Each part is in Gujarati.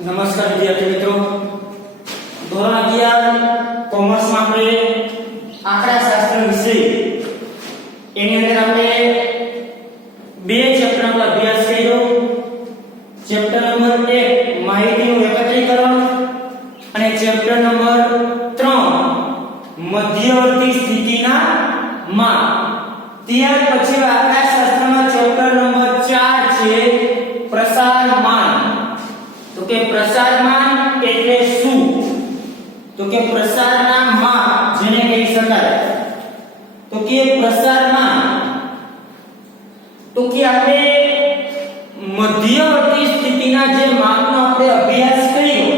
નમસ્કાર વિદ્યાર્થી મિત્રો, ધોરણ 11 કોમર્સમાં આપણે આંકડાશાસ્ત્ર વિષય એની અંદર આપણે બે ચેપ્ટરનો અભ્યાસ કર્યો. ચેપ્ટર નંબર 1 માહિતીનું એકત્રીકરણ અને ચેપ્ટર નંબર 3 મધ્યવર્તી સ્થિતિના માપ. ત્યાર પછી આંકડાશાસ્ત્રમાં ચેપ્ટર નંબર 4 છે પ્રસારમાન. તો કે પ્રસારમાન એટલે શું? તો કે પ્રસારના માપ જેને કહી શકાય. તો કે પ્રસારમાન તો કે આપણે મધ્યવર્તી સ્થિતિના જે માપનો આપણે અભ્યાસ કર્યો,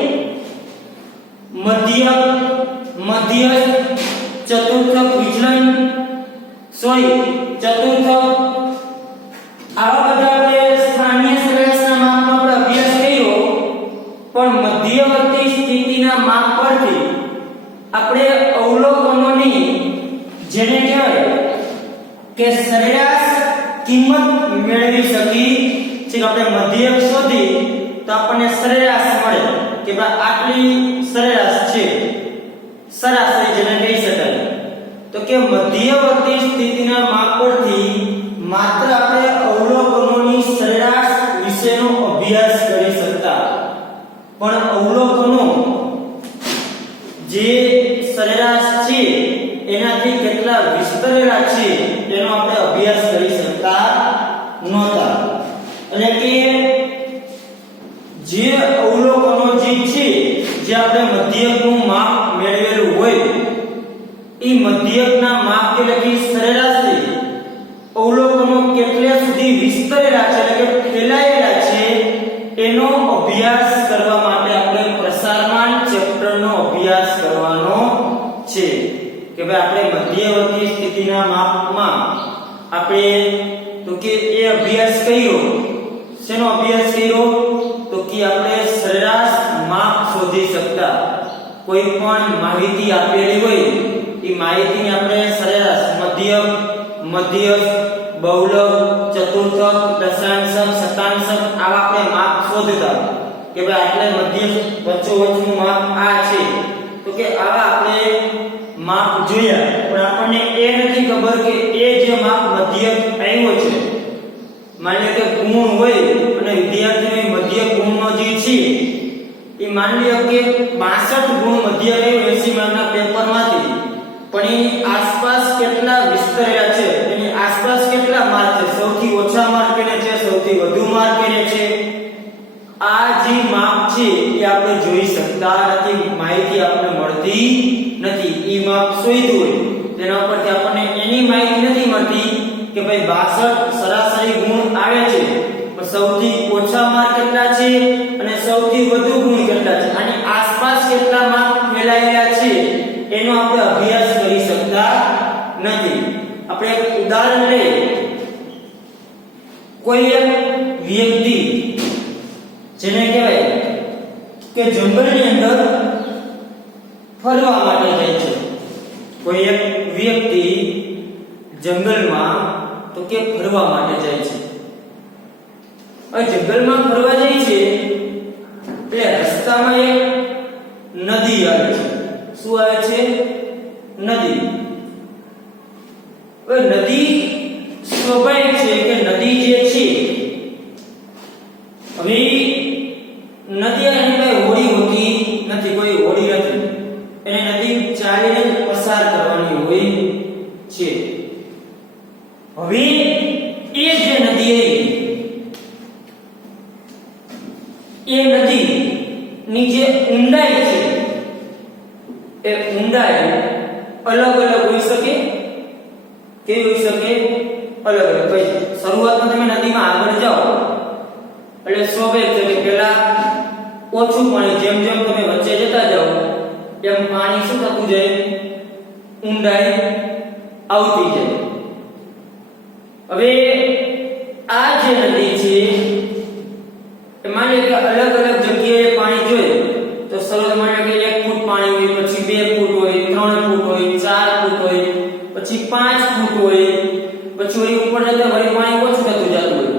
મધ્યસ્થ, ચતુર્થક, વિચલન, ચતુર્થક, આવા બધા આપણે સ્થાનીય સરેરાશના માપનો આપણે અભ્યાસ કર્યો. પણ મધ્યવર્તી સ્થિતિના માપ પરથી આપણે અવલોકનોની જેને કહેવાય કે સરેરાશ કિંમત મેળવી શકી છે. કે આપણે મધ્યક શોધી તો આપણને સરેરાશ મળે કે ભાઈ આટલી સરેરાશ છે, સરાસરી જેને કહી શકાય. તો કે મધ્યવર્તી સ્થિતિના માપ પરથી માત્ર આપણે અવલોકનોની સરેરાશ વિશેનો અભ્યાસ કરી શકતા, પણ અવલોકનો જે સરેરાશ છે એનાથી કેટલા વિસ્તરેલા છે તેનો આપણે અભ્યાસ કરી શકતા નહોતા. એટલે કે જે અવલોકનો જે છે, જે આપણે મધ્યકનું માપ મેળવેલું હોય, એ મધ્યકના માપ એટલે કે સરેરાશથી અવલોકનો કેટલા સુધી વિસ્તરેલા છે એટલે કે ફેલાયેલા છે એનો અભ્યાસ કરવા માટે આપણે પ્રસારમાન ચેપ્ટરનો અભ્યાસ કરવાનો છે. કે ભાઈ આપણે મધ્યવર્તી સ્થિતિના માપમાં આપણે તો કે એ અભ્યાસ કર્યો. શેનો અભ્યાસ કર્યો? તો કે આપણે સરેરાશ માપ શોધી શકતા. કોઈ પણ માહિતી આપેલી હોય એ માહિતીની આપણે સરેરાશ મધ્યસ્થ, બહુલક, ચતુર્થક, દશાંશક, શતાંશક આવા આપણે માપ શોધતા કે ભાઈ આટલે મધ્યસ્થ વચ્ચોવચ્ચનું માપ આ છે. તો કે આવા આપણે માપ જોયા, પણ આપણને એ નથી ખબર કે એ જે માપ મધ્યક આવ્યો છે, માની કે ગુણ હોય અને વિદ્યાર્થીનો મધ્યક ગુણનો જે છે એ માની લો કે 62 ગુણ મધ્યક આવ્યો 80 માર્કના પેપરમાંથી, પણ એની આસપાસ કેટલા વિસ્તરેલા છે, એની આસપાસ કેટલા માર્ક છે, સૌથી ઓછા માર્ક એને છે, સૌથી વધુ માર્ક એને છે, આ જે માપ છે એ આપણે જોઈ શકતા નથી, માહિતી આપણને મળતી નથી. એ માપ શોધ્યું હોય તેના પરથી આપણને એની માહિતી નથી મળતી કે ભાઈ 62 સરાસરી ગુણ આવે છે, પણ સૌથી ઓછા માર્ક કેટલા છે અને સૌથી વધુ ગુણ કેટલા છે, આની આસપાસ કેટલા માર્ક ફેલાયેલા છે એનો આપણે અભ્યાસ કરી શકતા નથી. આપણે એક ઉદાહરણ લઈએ. કોઈ એક વ્યક્તિ જેને કહેવાય કે જંગલની અંદર ફરવા માટે જાય છે. કોઈ એક વ્યક્તિ જંગલમાં તો કે ફરવા માટે જાય છે. હવે જંગલમાં ફરવા જાય છે એટલે રસ્તામાં એક નદી આવે છે. શું આવે છે? નદી. હવે નદી સ્વાભાવિક છે કે નદી જે છે, હવે નદી એની પાસે હોડી હોતી નથી, કોઈ હોડી નથી, એને નદી ચાલીને પસાર કરવાની હોય છે. હવે એ જે નદી એ નદીની જે ઊંડાઈ છે એ ઊંડાઈ અલગ અલગ હોઈ શકે. કેવી હોઈ શકે? અલગ અલગ. ભાઈ શરૂઆતમાં તમે નદીમાં આગળ જાઓ એટલે સ્વાભાવિક છે કે પહેલા ઓછું પાણી, જેમ જેમ તમે વચ્ચે જતા જાઓ એમ પાણી શું થતું જાય? ઊંડાઈ આવતી જાય. હવે આ જે નદી છે એ માની કે અલગ અલગ જગ્યાએ પાણી જોઈએ તો શરૂઆત માની કે 1 ફૂટ પાણી હોય, પછી 2 ફૂટ હોય, 3 ફૂટ હોય, 4 ફૂટ હોય, પછી 5 ફૂટ હોય, પછી વળી ઉપર જતા વળી પાણી ઓછું થતું જતું હોય,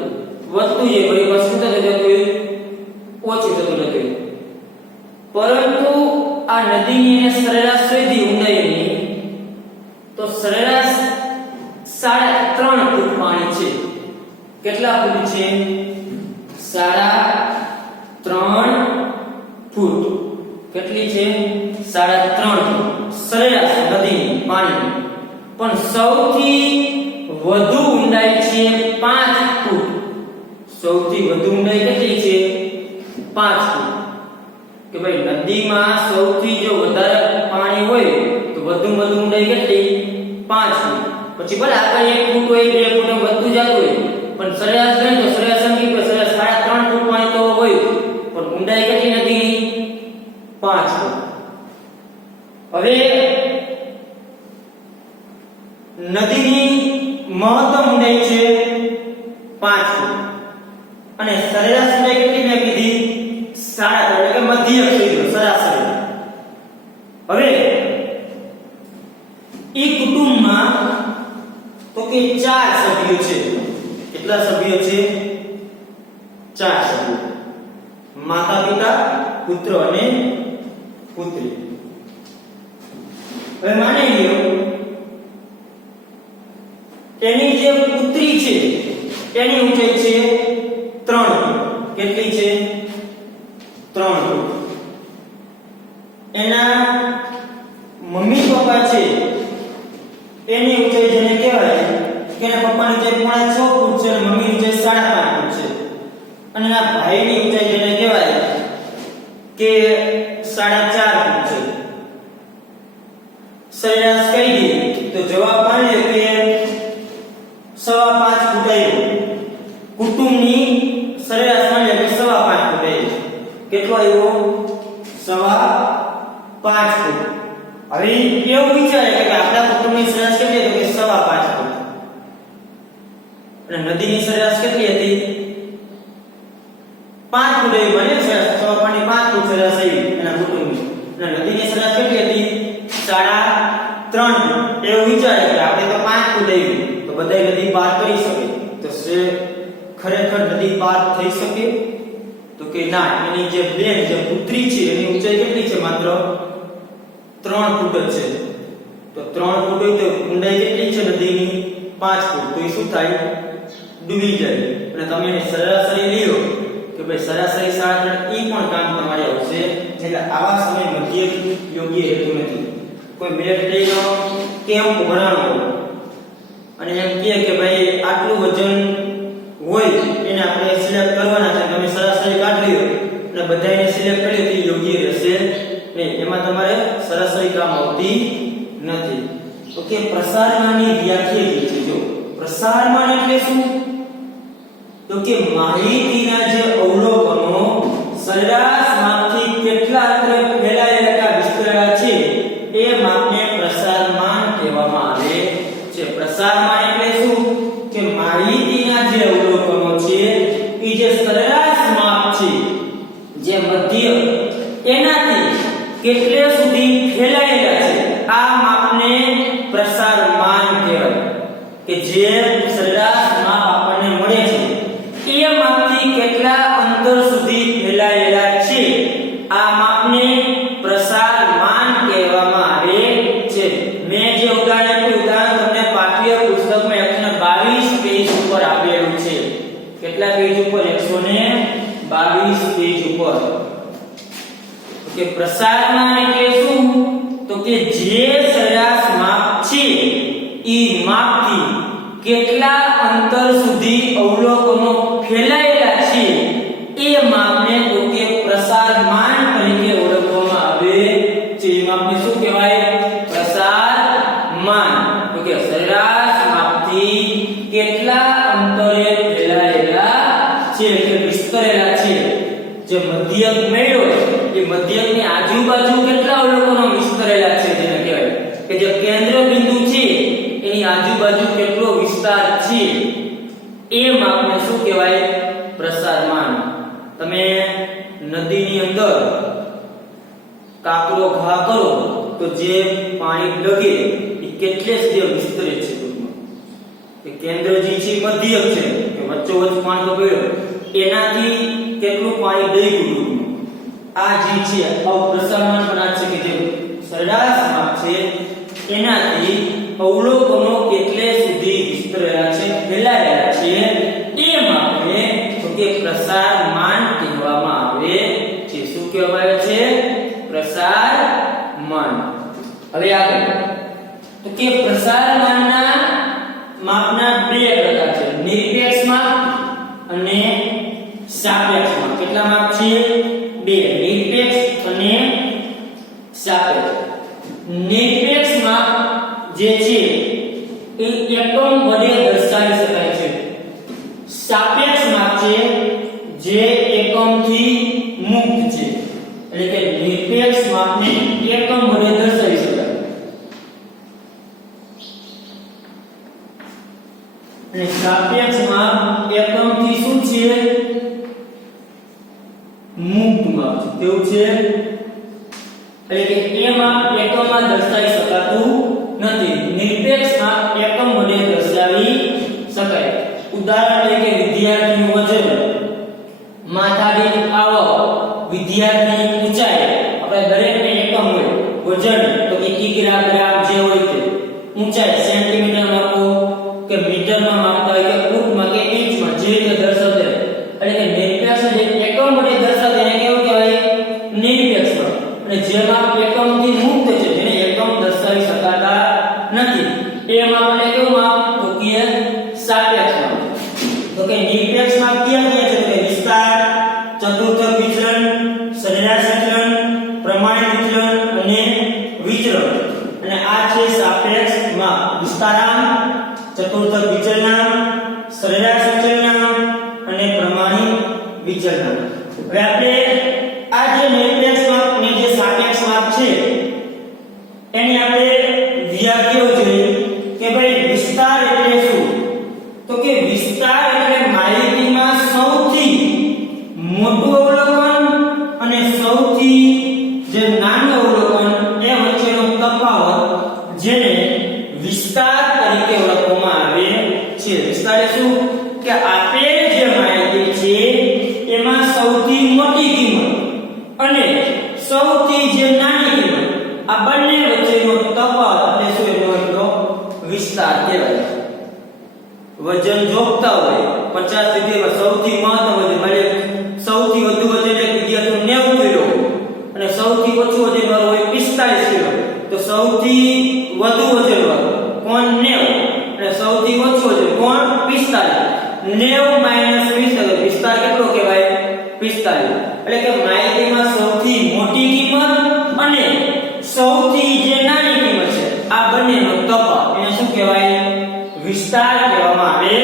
વધતું જાય, વળી વસ્તુ થતું જતું હોય, ઓછું થતું જતું હોય. કેટલા ફૂટ છે? 3.5 ફૂટ. કેટલી છે? 3.5 ફૂટ સરેરાશ નદીની પાણીની. પણ સૌથી વધુ ઊંડાઈ છે 5 ફૂટ. સૌથી વધુ ઊંડાઈ કેટલી છે? 5 ફૂટ. કે ભાઈ નદીમાં સૌથી જો વધારે પાણી હોય તો વધુ ઊંડાઈ કેટલી? 5 ફૂટ. પછી ભલે આગળ 1 ફૂટ હોય 2 ફૂટ વધતું જતું હોય પણ સરેરાશ ગણી તો સરેરાશ સંખ્યા પર સરેરાશ 3.5 ફૂટ પાણી તો હોય પણ ઊંડાઈ કેટલી નદીની? 5 ફૂટ. હવે નદીની મહત્તમ ઊંડાઈ છે 5 ફૂટ અને સરેરાશ ઊંડાઈ કેટલી મેં કીધી? 3.5 એટલે કે મધ્યક થઈ સરાસરી. હવે ઈ કુટુંબમાં તો કે 4 સભ્યો છે. કેટલા સભ્યો છે? 4 સભ્યો. માતા પિતા, પુત્ર અને પુત્રી. હવે માની લ્યો એની જે પુત્રી છે એની ઊંચાઈ છે 3 ફૂટ. કેટલી છે? 3 ફૂટ. એના મમ્મી પપ્પા છે એની ઊંચાઈ જેને કહેવાય કે એના પપ્પાની ઊંચાઈ 6 ફૂટ છે અને મમ્મીની ઊંચાઈ 5.5 ફૂટ છે. અને એના ભાઈની ઊંચાઈ જેને કહેવાય કે 4.5 ફૂટ છે. સરેરાશ કહી દઈએ તો જવાબ માની લે કે 5.5 ફૂટ આવ્યો. કુટુંબની સરેરાશ માની લે કે 5.5 ફૂટ આવ્યો. કેટલો આવ્યો? 5.5 ફૂટ. હવે એવું વિચારે કે આપણા કુટુંબની સરેરાશ કેટલી હતી? તો કે 5.5 ફૂટ. અને નદીની સરેરાશ કેટલી હતી? 5 ફૂટ આવી. બને છે 5.5 ફૂટ સરેરાશ આવી એના કુટુંબની. અને નદીની સરેરાશ કેટલી હતી? 3.5 ફૂટ. એવું વિચારે કે આપણે તો 5 ફૂટ આવી તો બધાય નદી પાર કરી શકે. તો ખરેખર નદી પાર થઈ શકે? તો કે ના. એની જે બેન જે પુત્રી છે એની ઊંચાઈ કેટલી છે? માત્ર 3 ફૂટ જ છે. તો 3 ફૂટ હોય તો ઊંડાઈ કેટલી છે નદીની? 5 ફૂટ. તો એ શું થાય? ડૂબી જાય. અને તમે એની સરાસરી લ્યો કે ભાઈ સરાસરી 3.5 ઈ પણ કામ તમારે આવશે. એટલે આવા સમય મધ્યક યોગ્ય રહેતું નથી. કોઈ મિલિટરીનો કેમ્પ ભરાણો અને એમ કે ભાઈ આટલું વજન હોય એને આપણે સિલેક્ટ કરવાના છે. તમે સરાસરી કાઢી લો અને બધાને સિલેક્ટ કરી તો યોગ્ય રહેશે નહીં. એમાં તમારે સરાસરી કામ આવતી નથી. ઓકે. પ્રસારમાનની વ્યાખ્યા છે. જો પ્રસારમાન એટલે શું? તો કે માહિતીના જે અવલોકનો સરેરાશ માપથી કેટલા અંતરે ફેલાયેલા વિસ્તરેલા છે એ માપને પ્રસારમાન કહેવામાં આવે છે. પ્રસારમાન એટલે શું? કે માહિતીના જે અવલોકનો છે એ જે સરેરાશ માપ છે જે મધ્ય એનાથી કેટલે સુધી ફેલાયેલા છે આ માપને પ્રસારમાન કહેવાય. કે જે સરેરાશ માપ આપણને મળે છે એ માપથી કેટલા અંતર સુધી ફેલાયેલા છે આ માપને પ્રસારમાન કહેવામાં આવે છે. મેં જે ઉદાહરણ તમને પાઠ્ય પુસ્તકમાં 122 પેજ ઉપર આપેલું છે. કેટલા પેજ ઉપર? 122 પેજ ઉપર. કે પ્રસારમાન એટલે શું? તો કે જે સરેરાશ માપ છે ઈ માપથી કેટલા અંતર સુધી અવલોકનો ફેલાયેલા છે એ માપને તો કે પ્રસારમાન તરીકે ઓળખવામાં આવે છે. એ માપને શું કહેવાય? પ્રસારમાન. તો કે સરેરાશ માપથી કેટલા અંતરે ફેલાયેલા છે કે વિસ્તરેલા છે. જે મધ્યક મેળવ્યો એ મધ્યકની આજુબાજુ કેટલા અવલોકનો વિસ્તરેલા છે જેને કહેવાય કે જે કેન્દ્ર બિંદુ છે એની આજુબાજુ કેટલો વિસ્તાર છે એ માપને શું કહેવાય? પ્રસારમાન. તમે નદીની અંદર કાકરો ઘા કરો તો જે પાણી ડગે એ કેટલે સુધી વિસ્તરે છે. કે કેન્દ્ર જે છે મધ્યક છે કે વચ્ચોવચ્ચ પાણી તો પડ્યો એનાથી કેટલું પાણી ડઈ ગયું. આ જે છે પ્રસારમાન પણ આ છે કે જે સરેરાશ માપ છે એનાથી અવલોકનો કેટલે સુધી વિસ્તરેલા છે ફેલાયેલા છે એ પ્રસારમાન કહેવામાં આવે છે. શું કહેવામાં આવે છે? પ્રસારમાન. હવે આગળ તો કે પ્રસારમાનના માપના બે પ્રકાર છે, નિરપેક્ષ માપ અને સાપેક્ષ માપ. કેટલા માપ છે? બે, નિરપેક્ષ અને સાપેક્ષ. નિરપેક્ષ માપ જે છે એ એકમ વડે દર્શાવી શકાય છે. સાપેક્ષ માપ છે જે એકમથી મુક્ત છે. એટલે કે નિરપેક્ષ માપને એકમ વડે દર્શાવી શકાય અને સાપેક્ષ માપ એકમથી શું છે? મુક્ત માપ છે. કેવું છે? એટલે કે એ માપ એકમમાં દર્શાવી શકાતું નથી. નિરપેક્ષ માપ એકમ વડે દર્શાવી શકાય. ઉદાહરણ તરીકે વિદ્યાર્થીનું વજન, માથાદીઠ આવક, વિદ્યાર્થીની ઊંચાઈ. આપણે દરેકને એકમ હોય. વજન તો કે કિગ્રા, ગ્રામ જે હોય તે. ઊંચાઈ સેન્ટીમીટર માપો કે મીટરમાં માપતા હોય કે ફૂટમાં કે ઇંચમાં, જે રીતે દર્શાવતા હોય. એટલે કે નિરપેક્ષ જે એકમ વડે દર્શાવતા એને કેવું કહેવાય? નિરપેક્ષ માપ. અને જે માપ એકમથી મુક્ત છે, જેને એકમ દર્શાવી શકાતા નથી, એ માપને કેવું માપ? તો કે સાપેક્ષ માપ. તો કે નિરપેક્ષ માપ ક્યાં ક્યાં છે? તો કે વિસ્તાર, ચતુર્થક વિચલન, સરેરાશ વિચલન, પ્રમાણિત વિચલન અને વિચલન. અને આ છે સાપેક્ષ માપ. વિસ્તારાંક, ચતુર્થક વિચલનાંક, સરેરાશ વિચલનાંક અને પ્રમાણિત વિચલનાંક. હવે આપણે આ જે નિરપેક્ષ માપ અને જે સાપેક્ષ માપ છે એની આપણે વ્યાખ્યાઓ જોઈએ કે ભાઈ વિસ્તાર એટલે શું? તો કે વિસ્તાર એટલે માહિતીમાં સૌથી મોટું અવલોકન અને સૌથી જે નાનું અવલોકન એ વચ્ચેનો તફાવત, જેને વિસ્તાર તરીકે ઓળખવામાં આવે છે. વિસ્તાર એટલે શું? કે આપેલ જે માહિતી છે એમાં સૌથી મોટી કિંમત અને સૌથી જે નાની કિંમત, આ બંને વચ્ચેનો તફાવત એટલે શું? એનો એટલો વિસ્તાર કહેવાય. વજન જોખતા હોય 50 વિદ્યાર્થીમાં સૌથી મહત્તમ વજન, એટલે સૌથી વધુ વજન એક વિદ્યાર્થીનું 90 કિલો અને સૌથી ઓછું વજન વાળો હોય 45 કિલો. તો સૌથી વધુ વજન વાળો કોણ? 90. અને સૌથી ઓછું વજન કોણ? 45. 90 - 45, વિસ્તાર કેટલો કહેવાય? 45. એટલે કે માહિતીમાં સૌથી મોટી કિંમત અને સૌથી જે નાની કિંમત છે, આ બંનેનો તફાવત એને શું કહેવાય? વિસ્તાર કહેવામાં આવે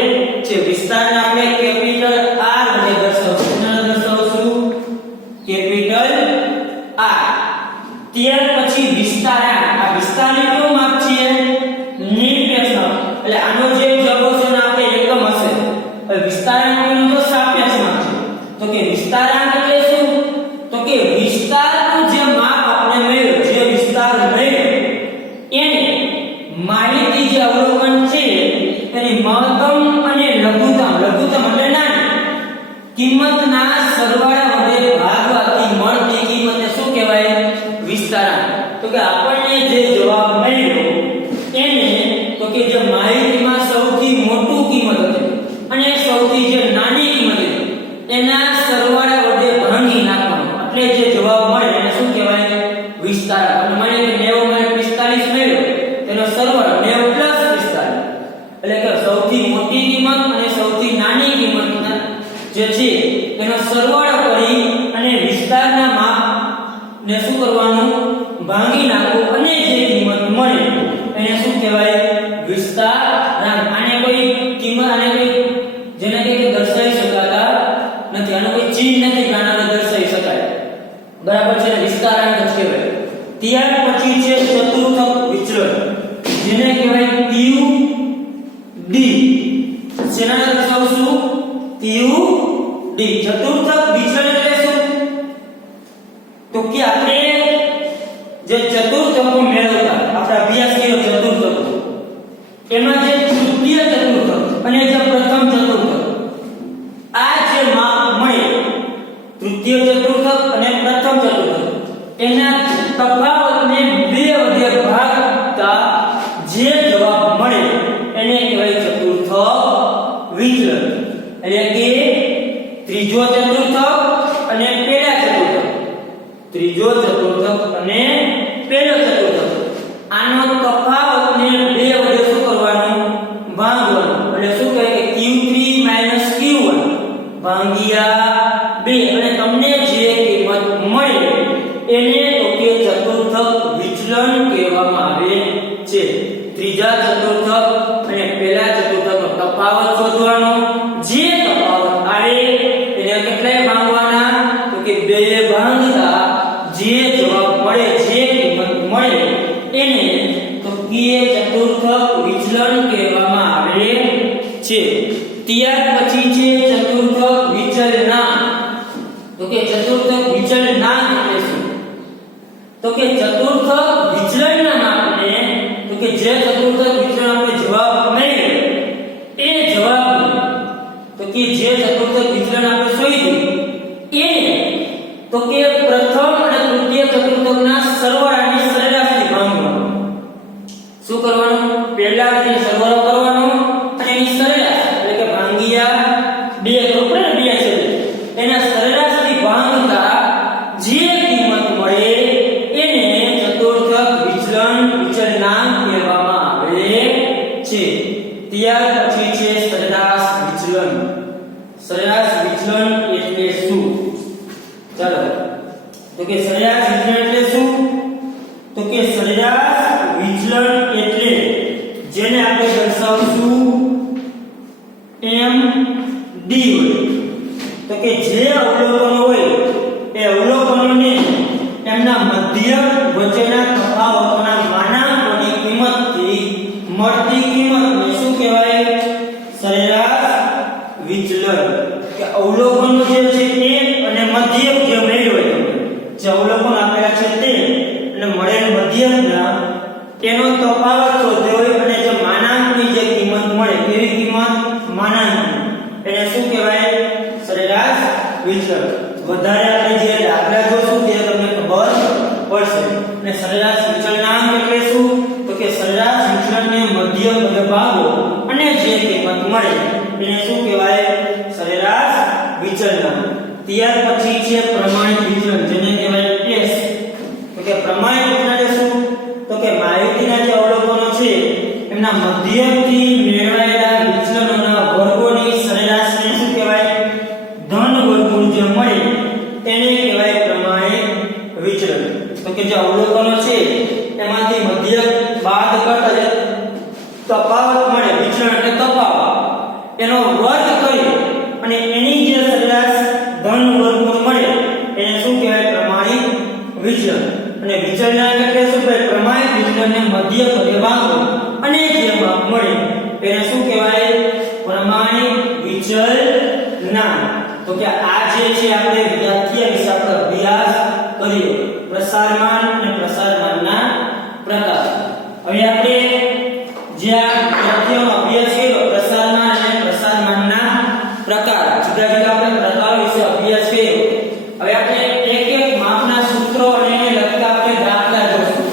છે. વિસ્તારને આપણે કેપિટલ R વડે દર્શાવશું. Capital R. ત્યાર પછી વિસ્તારાંક. આ વિસ્તારની કેવું માપ છે? નિરપેક્ષ માપ. એટલે આનો જે જવાબ છે ને આપણે એકમ હશે. હવે વિસ્તારાંકનો તો સાપેક્ષ માપ છે. તો કે વિસ્તારાંક એટલે શું? તો કે વિસ્તારનું જે માપ આપણે મેળવ્યું, જે વિસ્તાર મેળવ્યો એને માહિતી જે અવલોકન છે એની મહત્તમ અને લઘુત્તમ, લઘુત્તમ એટલે નાની કિંમતના સરવાળા વડે ભાગવાથી મળતી કિંમતને શું કહેવાય? વિસ્તારાંક. તો કે આપણને જે જવાબ મળ્યો એને તો કે જે માહિતીમાં સૌથી મોટું કિંમત હતી અને સૌથી જે નાની કિંમત હતી એના સરવાળા વડે ભાંગી નાખવાનું, એટલે જે જવાબ મળે એને શું કહેવાય? વિસ્તારાંક. અને માની કે 90 - 45 મળ્યો, તેનો સરવાળો 90 + 45, એટલે કે સૌથી મોટી કિંમત અને સૌથી નાની કિંમત જે છે એનો સરવાળો કરી અને વિસ્તારના માપ ને શું કરવાનું? ભાંગી નાખવું અને જે કિંમત મળે એને શું કહેવાય? વિસ્તારાંક. આને કોઈ કિંમત, આને કોઈ જેને કે દર્શાવી શકાતા નથી, આનો કોઈ ચિહ્ન નથી કે આને દર્શાવી શકાય. બરાબર છે? વિસ્તારાંક જ કહેવાય. ત્યાર પછી છે ચતુર્થક વિચલન, જેને કહેવાય QD. શેના દર્શાવશું? QD. ચતુર્થક વિચલન એટલે શું? તો કે આપણે જે ચતુર્થકો મેળવતા, આપણે અભ્યાસ કર્યો ચતુર્થકો, એમાં જે તૃતીય ચતુર્થક અને જે પ્રથમ ચતુર્થક, આ જે માપ મળે, તૃતીય ચતુર્થક અને પ્રથમ ચતુર્થક, એના તફાવતને 2 વડે ભાગતા જે જવાબ મળે એને કહેવાય ચતુર્થક વિચલન. એટલે કે ત્રીજો ચતુર્થક અને પેલા ચતુર્થક, ત્રીજો ચતુર્થક અને પેલો ચતુર્થક. આનો તફાવતને બે વડે શું કરવાનું? ભાગવાનું. એટલે શું કહે કે q3 q1 ભાગ્યા 2 અને તમને જે કિંમત મળે એને તો કે ચતુર્થક વિચલન કહેવામાં આવે છે. ત્રીજા ચતુર્થક અને પહેલા ચતુર્થકનો તફાવત શોધવાનો. જે તફાવત આવે એને કેટલાય ભાગવાના? તો કે 2 ભાગતા જે જવાબ મળે, જે કિંમત મળે એને તો કે ચતુર્થક વિચલન કહેવામાં આવે છે. ત્યાર પછી છે ચતુર્થક વિચલનાંક. તો કે ચતુર્થક વિચલનાંક એટલે શું? તો કે ચતુર્થક વિચલનાંકને તો કે જે ચતુર્થક વિચલન આપણે જવાબ મળે એ જવાબ તો કે જે ચતુર્થક વિચલન આપણે શોધ્યું એને તો કે પ્રથમ અને તૃતીય ચતુર્થકના સરવાળાની સરેરાશથી ભાગવાનું. શું કરવાનું? પહેલા જે સરવાળો કરવાનો અને એની સરેરાશ એટલે કે ભાગ્યા 2 તો પણ 2 છે એના સરેરાશથી ભાગતા જે કિંમત મળે એને ચતુર્થક વિચલનાંક કહેવામાં આવે છે. ત્યાર પછી છે સરેરાશ વિચલન. સરેરાશ વિચલન એટલે શું? ચાલો, તો કે સરેરાશ વિચલન એટલે શું? તો કે સરેરાશ વિચલન એટલે જેને આપણે દર્શાવશું MD હોય. તો કે જે અવલોકનો હોય એ અવલોકનોને એમના મધ્યક વચ્ચેના તફાવતોના માનાંકોની કિંમતથી મળતી કિંમતને શું કહેવાય? સરેરાશ વિચલન. કે અવલોકનો જે છે એ અને મધ્યક જે મળ્યો હોય, જે અવલોકન આપેલા છે તે અને મળેલ મધ્યકના એનો તફાવત શોધ્યો હોય અને જે માનાંકની જે કિંમત મળે કેવી કિંમત? માનાંકની. એને શું કહેવાય? સરેરાશ વિચલન. વધારે આપણે જે દાખલા જોશું તે તમને ખબર પડશે. અને સરેરાશ વિચલનાંક એટલે શું? તો કે સરેરાશ વિચલનને મધ્યક વડે ભાગો અને જે કિંમત મળે એને શું કહેવાય? સરેરાશ વિચલનાંક. ત્યાર પછી છે પ્રમાણિત વિચલન, જેને કહેવાય S. તો કે પ્રમાણિત વિચલન એટલે શું? તો કે માહિતીના જે અવલોકનો છે એમના મધ્યકથી મેળવાયેલા વિચલનોના વર્ગોની સરેરાશને શું કહેવાય? ધન વર્ગમૂળ જે મળે તેને કહેવાય પ્રમાણિત વિચલન. તો કે જે અવલોકનો છે એમાંથી મધ્યક બાદ કરતા જે તફાવત મળે, વિચલન એટલે તફાવત, એનો વર્ગ કરી અને એની જે સરેરાશ ધન વર્ગમૂળ મળે એને શું કહેવાય? પ્રમાણિત વિચલન. અને વિચલનાંક એટલે શું? પ્રમાણિત વિચલનને મધ્યક વડે ભાગો અને જે માપ મળે એને શું કહેવાય? પ્રમાણિત વિચલનાંક. તો કે આ જે છે આપણે વિદ્યાર્થીઓ વિશે આપણે અભ્યાસ કર્યો, પ્રસારમાન અને પ્રસારમાનના પ્રકાર. હવે આપણે જે આ વિદ્યાર્થીઓનો અભ્યાસ કર્યો પ્રસારમાન અને પ્રસારમાનના પ્રકાર, જુદા જુદા આપણે પ્રકારો વિશે અભ્યાસ કર્યો. હવે આપણે એક એક માપના સૂત્રો અને એને લગતા આપણે દાખલા જોઈશું.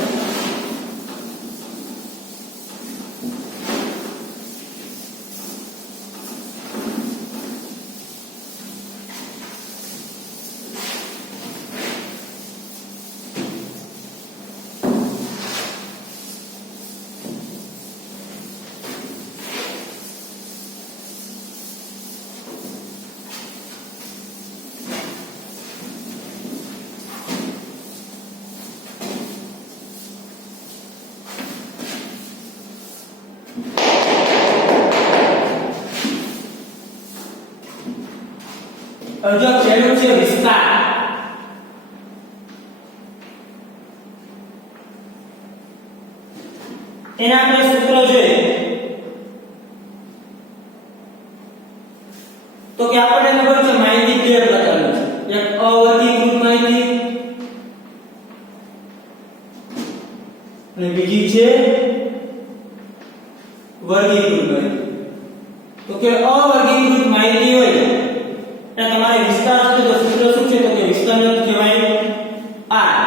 जो પહેલું છે વિસ્તાર. એના આપણે સૂત્રો જોઈએ તો કે આપણને ખબર છે માહિતી બે પ્રકારની છે. એક અવર્ગીકૃત માહિતી અને બીજી છે વર્ગીકૃત માહિતી. તો કે અવર્ગીકૃત માહિતી હોય એટલે તમારે વિસ્તાર સૂત્ર શું છે? તો કે વિસ્તાર કહેવાય R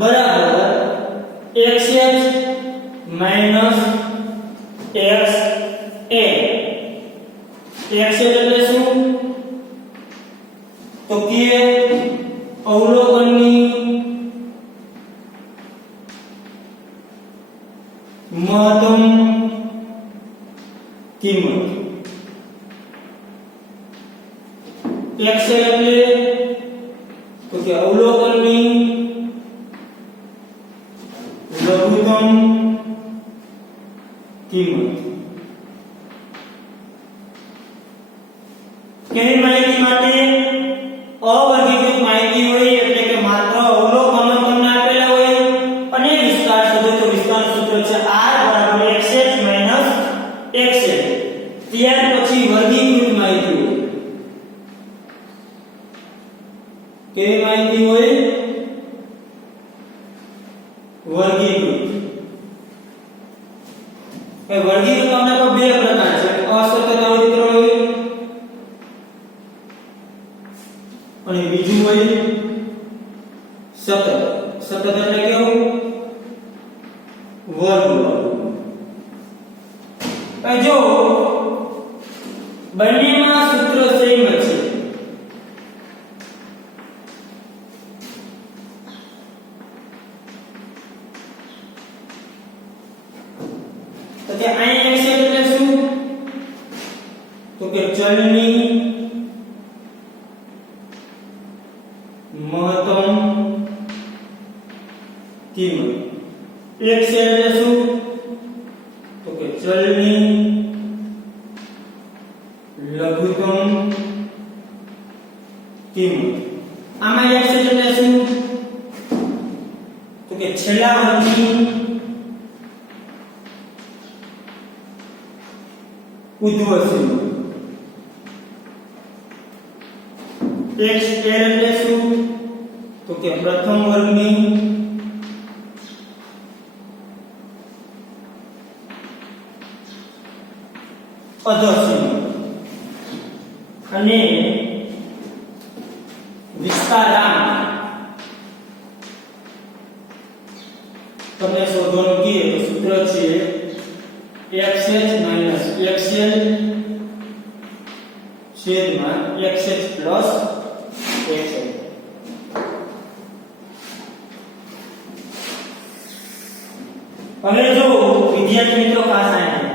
બરાબર xh માઈનસ xa. xh એટલે શું? તો કે અવલોકનની મહત્તમ કિંમત એક્સેલ એટલે તો કે અવલોકનની લઘુત્તમ કિંમત કેવી માહિતી માટે અવર્ગીકૃત માહિતી હોય એટલે કે માત્ર અવલોકનો તમને આપેલા હોય અને વિસ્તાર શોધો તો વિસ્તાર સૂત્ર છે r = xh - xl ત્યાર પછી વર્ગીકૃત માહિતી હોય કેવી માહિતી હોય વર્ગીકૃત એ વર્ગીકૃત આપણે તો બે પ્રકાર છે અસતત અવધિ હોય અને બીજું હોય સતત સતત એટલે કેવું વર્ગ જો બંનેમાં સૂત્ર સેમ છે તો કે અહીં x એટલે શું તો કે ચલની મહત્તમ કિંમત x એટલે શું તો કે ચલની લઘુત્તમ કિંમત આમાં x એટલે શું તો કે છેલ્લા વર્ગની ઉધ્વ સીમા x એટલે શું તો કે પ્રથમ વર્ગની અધર સીમા અને વિસ્તારાંક તમને શોધવાનું કીએ તો સૂત્ર છે xh - xl છેદમાં xh plus xl હવે જો વિદ્યાર્થી મિત્રો ખાસ આયા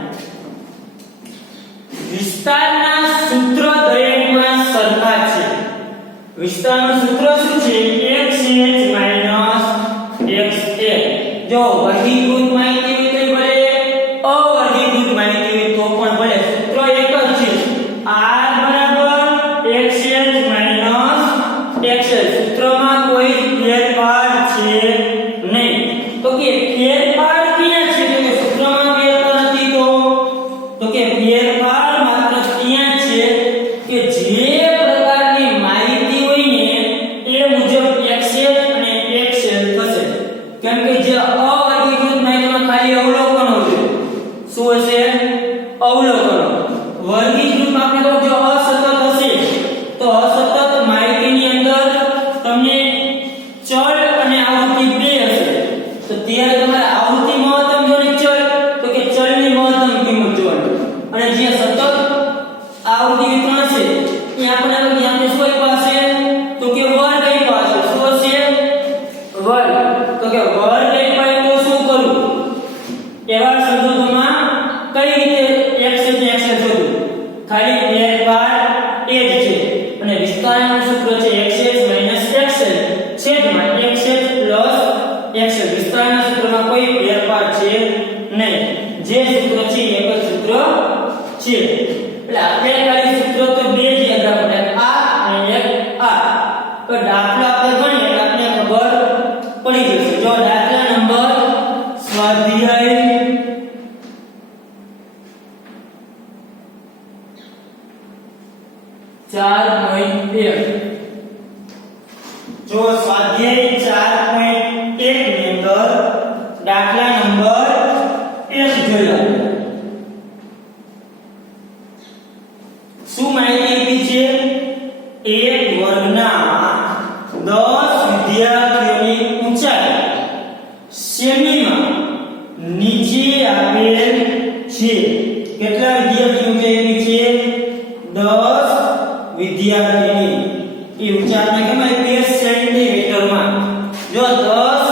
વિસ્તારના સૂત્ર દરેકમાં સરખા છે વિસ્તારનું સૂત્ર શું છે xh - xl જો વર્ગીકૃત માહિતી હોય તો ભલે અવર્ગીકૃત માહિતી હોય તો પણ ભલે સૂત્ર એક જ છે r = xh - xl સૂત્રમાં કોઈ ફેરફાર છે નહીં તો કે ફેરફાર ક્યાં છે તો કે સૂત્રમાં ફેરફાર નથી તો કે ફેરફાર માત્ર ત્યાં છે કે જે પ્રકારની માહિતી હોય ને એ મુજબ xh અને xl થશે કેમ કે જે અવર્ગીકૃત માહિતીમાં ખાલી અવલોકનો છે શું હશે અવલોકનો વર્ગીકૃત આપણે તો જો અસતત હશે તો અસતત માહિતીની અંદર તમને ચલ અને આવૃત્તિ બે હશે તો ત્યારે તમારે આવૃત્તિ મહત્તમ જોડે ચલ તો કે ચલની મહત્તમ કિંમત જોવાની અને જે સતત આવૃત્તિ વિતરણ છે એ આપણે આપણે શું પાસે તો કે વર્ગ પાસે શું હશે વર્ગ તો કે વર્ગ પાસે તો શું કરું એવા શબ્દોમાં કઈ રીતે x એટલે x શોધવું ખાલી ફેરફાર એ જ છે અને વિસ્તારનું સૂત્ર છે xh - xl છેદમાં xh plus xl વિસ્તારના સૂત્રમાં કોઈ ફેરફાર છે નહીં જે સૂત્ર છે એક જ સૂત્ર છે એટલે આપણે ખાલી સૂત્ર તો બે જ યાદ રાખવાના આ અને એક આ તો દાખલા આપણે ગણીએ એટલે આપણે ખબર પડી જશે જો દાખલા નંબર સ્વાધ્યાય 4.1 જો સ્વાધ્યાય 4.1 ની અંદર દાખલા નંબર 1 જોયા શું માહિતી આપી છે એક વર્ગના 10 વિદ્યાર્થીઓની ઊંચાઈ સેમીમાં નીચે આપેલ છે કેટલા વિદ્યાર્થીઓ આપેલી છે 10 વિદ્યાર્થીની ઈ ઊંચાઈ આપણે કેમાં 30 સેન્ટીમીટરમાં જો 10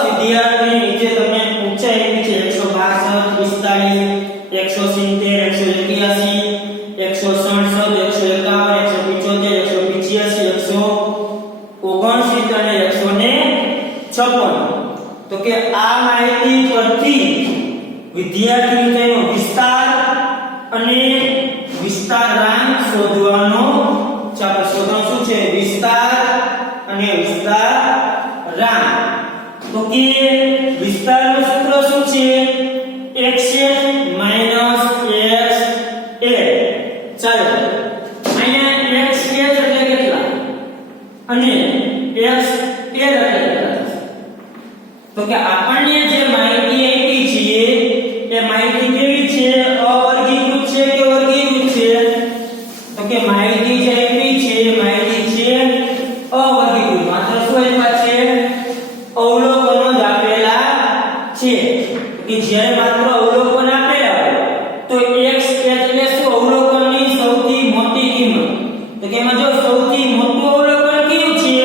વિદ્યાર્થી નીચે તમને ઊંચાઈ આપી છે 162 45 170 181 167 175 180 159 તો કે આ માહિતી પરથી વિદ્યાર્થી તેનો વિસ્તાર અને વિસ્તારાંક શોધવાનો ચાલો શોધવાનું શું છે વિસ્તાર અને વિસ્તારાંક તો કે વિસ્તારનું સૂત્ર શું છે x માઈનસ x a ચાલો અહીંયા x a એટલે કેટલા અને x a એટલે કેટલા તો કે આપણને જે માહિતી આપી છે એ માહિતી કેવી છે અવર્ગીકૃત છે કે વર્ગીકૃત છે તો કે માહિતી જે આપી છે માહિતી છે અવર્ગીકૃત માત્ર શું આપ્યા છે અવલોકનો જ આપેલા છે કે જ્યારે માત્ર અવલોકન આપેલા હોય તો x એટલે શું અવલોકનની સૌથી મોટી કિંમત તો કે એમાં જો સૌથી મોટું અવલોકન કયું છે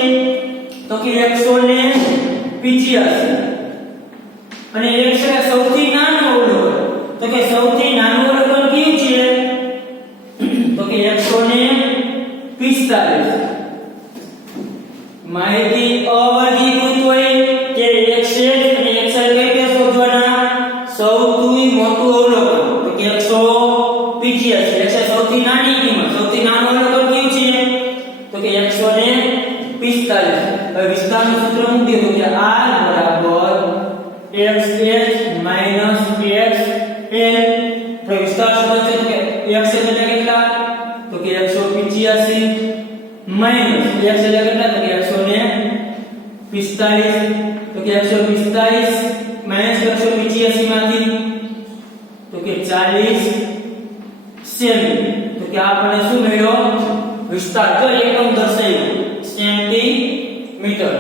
તો કે 185 અને x એ સૌથી નાનું અવલોકન તો કે સૌથી નાનું અવલોકન કયું છે તો કે 145 માહિતી અવર્ગીકૃત હોય કે x અને x કઈ રીતે શોધવાના સૌથી મોટું અવલોકન તો કે 185 x એ સૌથી નાની કિંમત સૌથી નાનું અવલોકન કયું છે તો કે 145 હવે વિસ્તારનું સૂત્ર મૂકી દો કે r બરાબર x માઈનસ x l તો વિસ્તાર સૂત્ર છે કે x એટલે કેટલા તો કે 185 માઈનસ x એટલે કેટલા તો કે 145 તો કે 145 માઈનસ 185 માંથી તો કે 40 સેમી તો કે આપણે શું મળ્યો વિસ્તાર જો એકમ દર્શાવ્યો સેન્ટીમીટર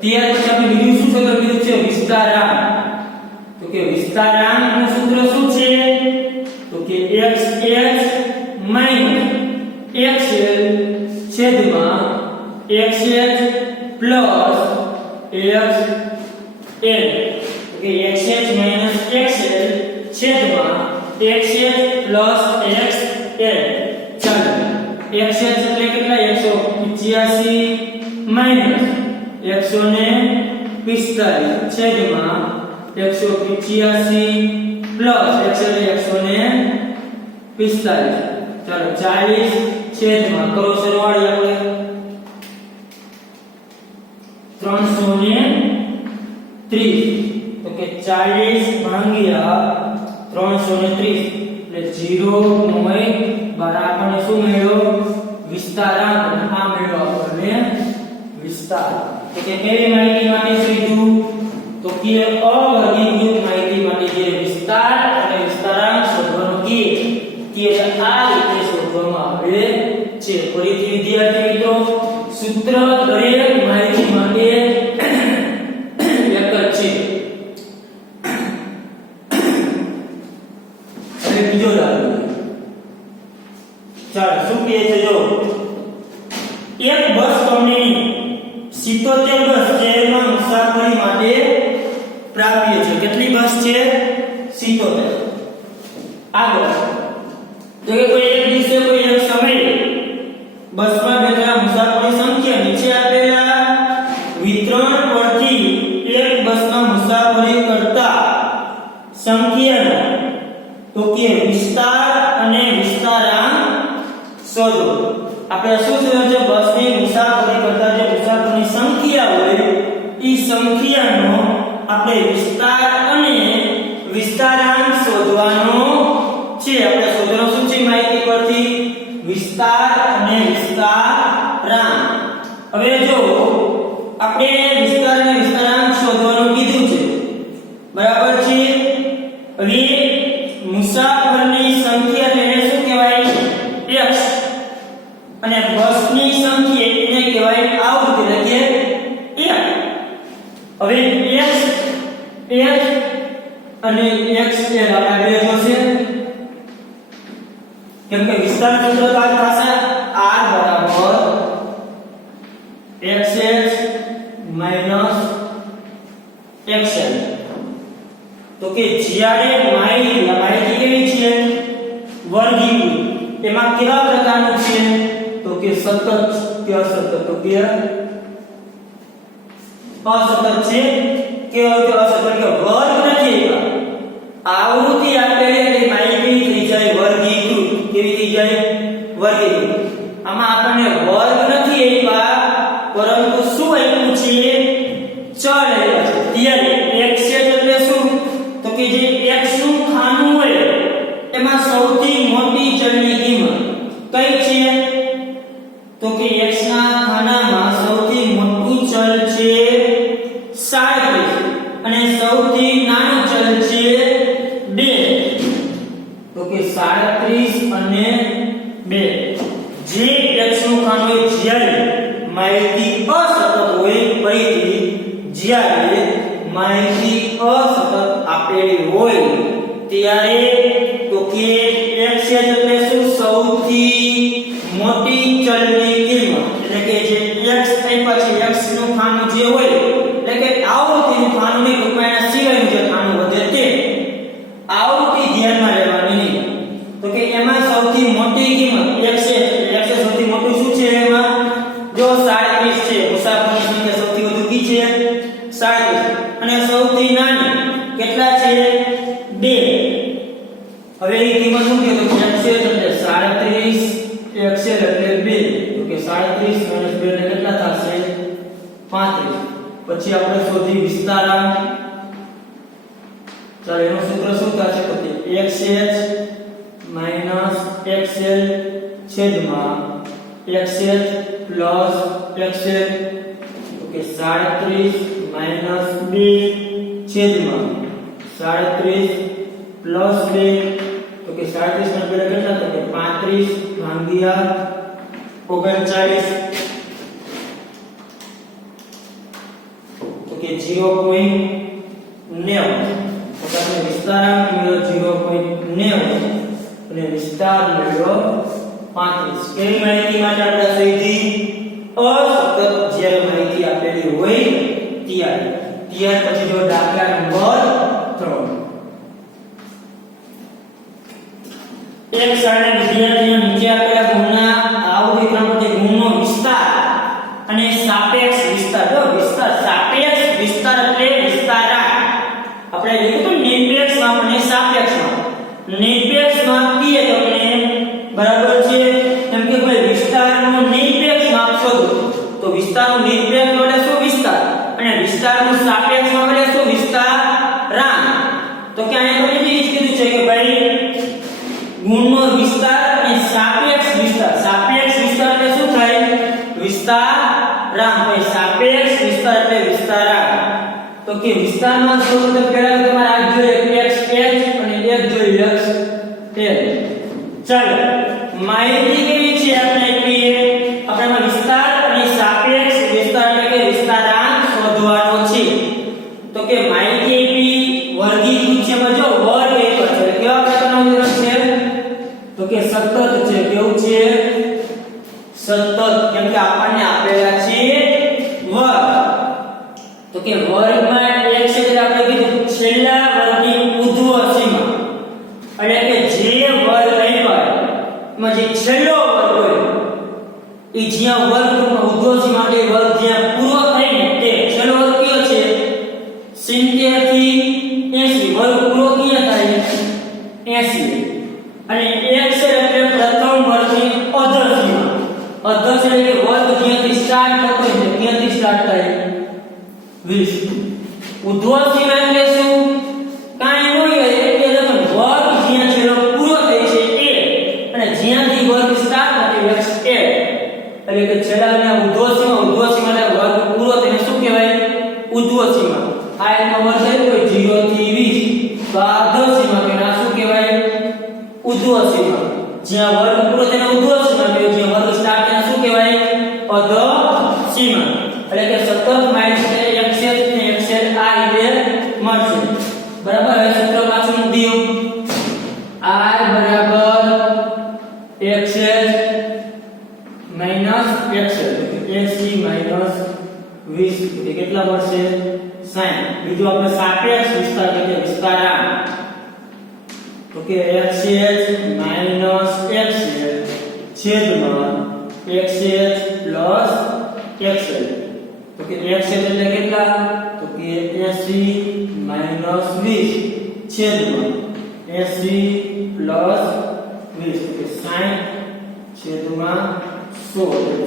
ત્યાર પછી આપણે બીજું શું સૂત્ર કીધું છે વિસ્તારાંક તો કે વિસ્તારાંકનું સૂત્ર શું છે તો કે x માઈનસ xl છેદમાં xh પ્લસ xl તો કે xh માઈનસ xl છેદમાં xh પ્લસ xl ચાલો xh એટલે કેટલા 185 માઈનસ 145 છેદમાં 185 પ્લસ x એટલે 145 ચાલો 40 છેદમાં કરો સરવાળે આપણે 330 તો કે 40 ભાગ્યા 330 એટલે 0.12 આપણને શું મળ્યો વિસ્તારાંક અને આ મળ્યો આપણને વિસ્તાર તો કે કેવી માહિતી માટે શોધ્યું તો કે અવર્ગીકૃત માહિતી માટે જે વિસ્તાર અને વિસ્તારાંક શોધવાનું કે આ રીતે શોધવામાં આવે છે ફરીથી વિદ્યાર્થી મિત્રો સૂત્ર દરેક માહિતી માટે એક જ છે અને બીજો દાખલો ચાલો શું કહે છે જો એક બસ કંપની 77 બસ શહેરમાં મુસાફરી માટે પ્રાપ્ય છે કેટલી બસ છે 77 આગળ જો કે કોઈ એક દિવસે કોઈ એક સમયે બસમાં બેઠેલા મુસાફરોની સંખ્યા નીચે આપેલા વિતરણ પરથી એક બસમાં મુસાફરી કરતા સંખ્યાનો તો કે વિસ્તાર અને વિસ્તારાંક શોધો આપણે શું થયું છે બસની મુસાફરી કરતા જે મુસાફરોની સંખ્યા હોય ઈ સંખ્યાનો આપણે વિસ્તાર અને વિસ્તારાંક શોધવાનો છે આપણે શોધવાનો શું છે માહિતી પરથી વિસ્તાર અને વિસ્તારાંક હવે જો આપણે વિસ્તાર અને વિસ્તારાંક શોધવાનું કીધું છે બરાબર છે હવે મુસાફરની સંખ્યા તેને શું કહેવાય x અને બસની સંખ્યા એને કહેવાય આવૃત્તિ એટલે કે f હવે x અને x એ આપણે બે થશે કેમ કે વિસ્તાર સૂત્ર બાદ થશે r જ્યારે માહિતી કેવી છે વર્ગીકૃત એમાં કેવા પ્રકારનું છે તો કે સતત કે અસતત તો કે અસતત છે કે અસતત કે વર્ગ નથી આવૃત્તિ આપેલી એટલે માહિતી થઈ જાય વર્ગીકૃત કેવી થઈ જાય વર્ગીકૃત આમાં આપણને વર્ગ નથી આપ્યા પરંતુ શું આપ્યું છે ચલ આપ્યા છે ત્યારે x એટલે શું તો કે જે x નું ખાનું હોય એમાં સૌથી મોટી ચલની કિંમત કઈ છે તો કે x ના ખાનામાં સૌથી મોટું ચલ છે 37 અને સૌથી નાનું ચલ છે 2 તો કે 37 અને 2 જે x નું ખાનું હોય જ્યારે માહિતી અસતત હોય ફરીથી જ્યારે માહિતી અસતત આપેલી હોય ત્યારે તો કે x એટલે શું સૌથી મોટી ચલની કિંમત એટલે કે જે x આપ્યા છે x નું ખાનું જે હોય એટલે કે આવૃત્તિનું ખાનું ની રૂપાના સિવાયનું જે ખાનું વધે તે આવૃત્તિ ધ્યાનમાં લેવાની નહીં તો કે એમાં સૌથી મોટી કિંમત x છે સૌથી મોટું શું છે એમાં જો 37 છે મુસાફરની સંખ્યા સૌથી વધુ કી છે 37 અને સૌથી નાની કેટલા છે 2 હવે એ કિંમત શું કે તો x એટલે 37 x એટલે 2 તો કે 37 - 2 એટલે કેટલા થશે 35 પછી આપણે શોધી વિસ્તારાંક ચાલો એનું સૂત્ર શું થશે તો કે xh - xl છેદમાં xh plus xl તો કે 37 - 2 છેદમાં 37 plus 2 તો કે 37 ના પેલા કેટલા તો કે 35 ભાગ્યા 39 તો કે 0.9 તો આપણે વિસ્તારાંક મેળવ્યો 0.9 અને વિસ્તાર મેળવ્યો 35 કેવી માહિતી માટે આપણે શોધી અસતત જ્યારે માહિતી આપેલી હોય ત્યાર પછી જો દાખલા નંબર 3 એક શાળાના વિદ્યાર્થીઓ નીચે આપેલા ગુણના આવૃત્તિ ક્રમ પરથી ગુણનો વિસ્તાર અને સાપેક્ષ વિસ્તાર જો વિસ્તાર સાપેક્ષ વિસ્તાર એટલે વિસ્તારાંક આપણે લીધું તો નિરપેક્ષ માપ અને સાપેક્ષ માપ નિરપેક્ષ માપ કીએ તો આપણે બરાબર છે એમ કે ભાઈ વિસ્તારનું નિરપેક્ષ માપ શોધો તો વિસ્તારનું નિરપેક્ષ એટલે શું વિસ્તાર અને વિસ્તારનું સાપેક્ષ માપ એટલે શું વિસ્તારાંક તો કે અહીંયા તમને એ જ કીધું છે કે ભાઈ ગુણનો વિસ્તાર અને સાપેક્ષ વિસ્તાર એટલે શું થાય વિસ્તારાંક ભાઈ સાપેક્ષ વિસ્તાર એટલે વિસ્તારાંક તો કે વિસ્તારમાં શું તો પહેલા તમારે આ જોઈએ x h અને એક જોઈએ x l ચાલો માહિતી કેવી છે આપણે આપણે વિસ્તાર અને સાપેક્ષ વિસ્તાર એટલે કે વિસ્તારાંક શોધવાનો છે તો કે માહિતી વર્ગીકૃત છે માં જો વર્ગ એક છે કેવા પ્રકારનો વર્ગ છે તો કે સતત છે કેવું છે સતત કેમ કે આપણને આપેલા છે વર્ગ તો કે વર્ગમાં એક છે એટલે આપણે કીધું છેલ્લા વર્ગની ઉર્ધ્વ સીમા એટલે કે જે વર્ગ આપ્યા એમાં જે છેલ્લો વર્ગ હોય એ જ્યાં વર્ગમાં ઉર્ધ્વ સીમા માટે વર્ગ જ્યાં પૂરો થાય ને તે છેલ્લો વર્ગ કયો છે 70 થી 80 વર્ગ પૂરો ક્યાં થાય 80 અને એક છે એટલે પ્રથમ વર્ગની અધર સીમા અધર એટલે કે વર્ગ જ્યાંથી સ્ટાર્ટ થતો હોય ત્યાંથી સ્ટાર્ટ થાય 20 ઉર્ધ્વ સીમા એટલે શું કાંઈ ન હોય એટલે વર્ગ જ્યાં છેલ્લો પૂરો થાય છે એ અને જ્યાંથી વર્ગ સ્ટાર્ટ થાય x a એટલે કે છેલ્લાના ઉર્ધ્વ સીમા એટલે વર્ગ પૂરો થઈને શું કહેવાય ઉર્ધ્વ સીમા આ એનો વર્ગ છે કોઈ 0 થી 20 તો આ અધર સીમા કે આ શું કહેવાય ઉર્ધ્વ સીમા જ્યાં વર્ગ પૂરો થઈને ઉર્ધ્વ સીમા કે જ્યાં વર્ગ સ્ટાર્ટ થાય શું કહેવાય અધર સીમા એટલે કે સતત માઇનસ xl ને xl આ રીતે મળશે બરાબર હવે સૂત્ર પાછું મૂકી દો r બરાબર xl minus xl xc minus 20 એટલે કેટલા મળશે 60 બીજું આપણે સાપેક્ષ વિસ્તાર એટલે વિસ્તારાંક તો કે xh માઈનસ xl છેદમાં xh પ્લસ xl તો કે xl એટલે કેટલા તો કે 80 માઈનસ 20 છેદમાં 80 પ્લસ 20 તો કે 60 છેદમાં 100 એટલે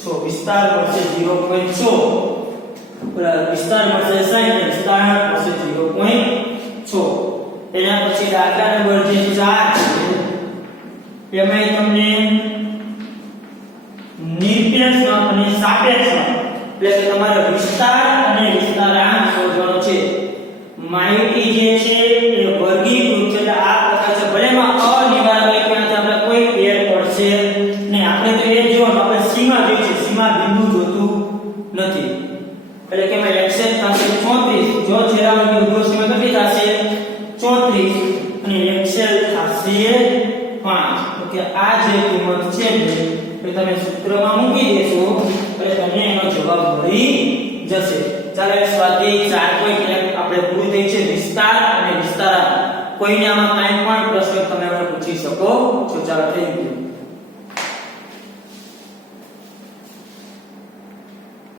0.6 વિસ્તાર મળશે 0.6 વિસ્તાર મળશે 60 વિસ્તાર મળશે 0.6 એના પછી દાખલા નંબર જે 4 છે એમાં તમને નિરપેક્ષ માપ અને સાપેક્ષ માપ એટલે કે તમારે વિસ્તાર અને વિસ્તારાંક શોધવાનો છે માહિતી જે છે એ વર્ગીકૃત છે એટલે આ પ્રકાર છે ભલેમાં અનિવાર્ય કારણ કે આપણે કોઈ ફેર પડશે ને આપણે તો એ જોવાનું આપણે સીમા જોઈ છે સીમા બિંદુ જોતું નથી એટલે કે મેં xl પાસે 34 જો છેડાની ઉર્ધ્વ સીમા કેટલી થશે 34 અને xl થશે 5 તો કે આ જે કિંમત છે એ તમે સૂત્રમાં મૂકી દેશો એટલે તમને એનો જવાબ મળી જશે ચાલો સ્વાધ્યાય 4.1 આપણે પૂરું થઈ છે વિસ્તાર અને વિસ્તારાંક કોઈને આમાં કાંઈ પણ પ્રશ્ન તમે મને પૂછી શકો છો ચાલો થેન્ક યુ